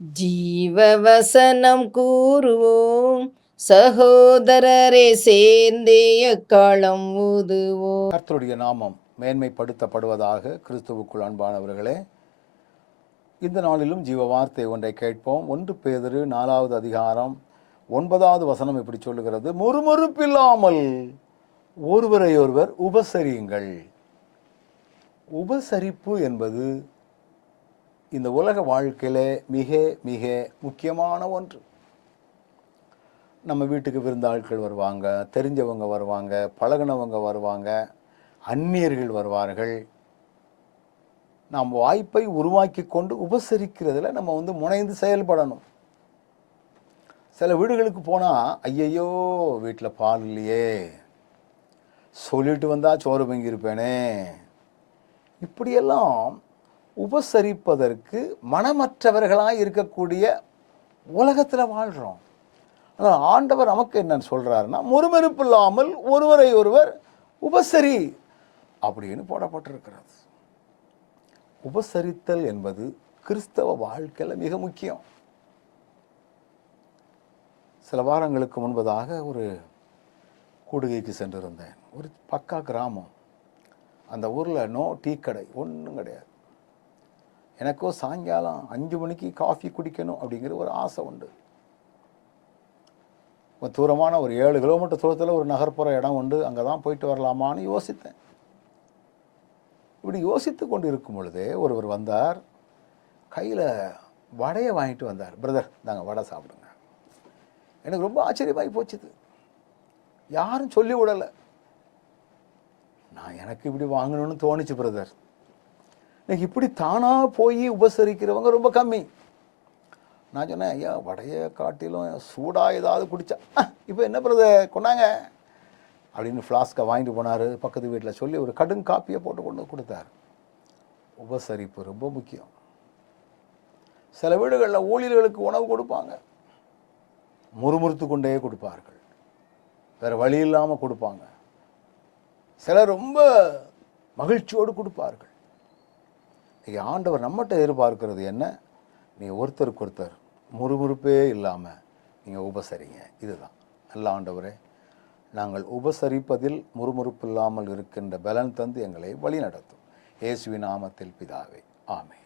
ஜீவவசனம் கூறுவோம், சகோதரரே சேர்ந்தே எக்காலம் ஊதுவோம். கர்த்தருடைய நாமம் மேன்மைப்படுத்தப்படுவதாக. கிறிஸ்துவுக்குள் அன்பானவர்களே, இந்த நாளிலும் ஜீவ வார்த்தை ஒன்றை கேட்போம். 1 பேதுரு 4வது அதிகாரம் 9வது வசனம் இப்படி சொல்லுகிறது, முறுமுறுப்பில்லாமல் ஒருவரையொருவர் உபசரியுங்கள். உபசரிப்பு என்பது இந்த உலக வாழ்க்கையிலே மிக மிக முக்கியமான ஒன்று. நம்ம வீட்டுக்கு விருந்தாட்கள் வருவாங்க, தெரிஞ்சவங்க வருவாங்க, பழகினவங்க வருவாங்க, அந்நியர்கள் வருவார்கள். நாம் வாய்ப்பை உருவாக்கி கொண்டு உபசரிக்கிறதுல நம்ம முனைந்து செயல்படணும். சில வீடுகளுக்கு போனால், ஐயையோ வீட்டில் பால் இல்லையே, சொல்லிட்டு வந்தால் சோறு பொங்கியிருப்பேனே, இப்படியெல்லாம் உபசரிப்பதற்கு மனமற்றவர்களாக இருக்கக்கூடிய உலகத்தில் வாழ்கிறோம். ஆனால் ஆண்டவர் நமக்கு என்னன்னு சொல்கிறாருன்னா, முறுமுறுப்பு இல்லாமல் ஒருவரை ஒருவர் உபசரி அப்படின்னு போடப்பட்டிருக்கிறது. உபசரித்தல் என்பது கிறிஸ்தவ வாழ்க்கையில் மிக முக்கியம். சில வாரங்களுக்கு முன்பதாக ஒரு கூடுகைக்கு சென்றிருந்தேன். ஒரு பக்கா கிராமம். அந்த ஊரில் நோ டீ கடை ஒன்றும் கிடையாது. எனக்கோ சாயங்காலம் 5 மணிக்கு காஃபி குடிக்கணும் அப்படிங்கிற ஒரு ஆசை உண்டு. தூரமான ஒரு 7 கிலோமீட்டர் தூரத்தில் ஒரு நகர்ப்புற இடம் உண்டு, அங்கே தான் போயிட்டு வரலாமான்னு யோசித்தேன். இப்படி யோசித்து கொண்டு இருக்கும் பொழுதே ஒருவர் வந்தார். கையில் வடையை வாங்கிட்டு வந்தார். பிரதர், நாங்கள் வடை சாப்பிடுங்க. எனக்கு ரொம்ப ஆச்சரியமாகி போச்சுது. யாரும் சொல்லி விடலை. எனக்கு இப்படி வாங்கணும்னு தோணுச்சு பிரதர். எனக்கு இப்படி தானாக போய் உபசரிக்கிறவங்க ரொம்ப கம்மி. நான் சொன்னேன், ஐயா வடையை காட்டிலும் சூடாக ஏதாவது குடித்தா, இப்போ என்ன பிரதர் கொண்டாங்க அப்படின்னு ஃப்ளாஸ்கை வாங்கிட்டு போனார். பக்கத்து வீட்டில் சொல்லி ஒரு கடும் காப்பியை போட்டு கொண்டு கொடுத்தார். உபசரிப்பு ரொம்ப முக்கியம். சில வீடுகளில் ஊழியர்களுக்கு உணவு கொடுப்பாங்க, முறுமுறுத்து கொண்டே கொடுப்பார்கள், வேறு வழி இல்லாமல் கொடுப்பாங்க. சிலர் ரொம்ப மகிழ்ச்சியோடு கொடுப்பார்கள். இன்றைக்கி ஆண்டவர் நம்மகிட்ட எதிர்பார்க்கிறது என்ன? நீங்கள் ஒருத்தருக்கு ஒருத்தர் முறுமுறுப்பே இல்லாமல் நீங்கள் உபசரிங்க. இதுதான். நல்ல ஆண்டவரே, நாங்கள் உபசரிப்பதில் முறுமுறுப்பு இல்லாமல் இருக்கின்ற பலன் தந்து எங்களை வழி நடத்தும். இயேசுவின் நாமத்தில் பிதாவே, ஆமென்.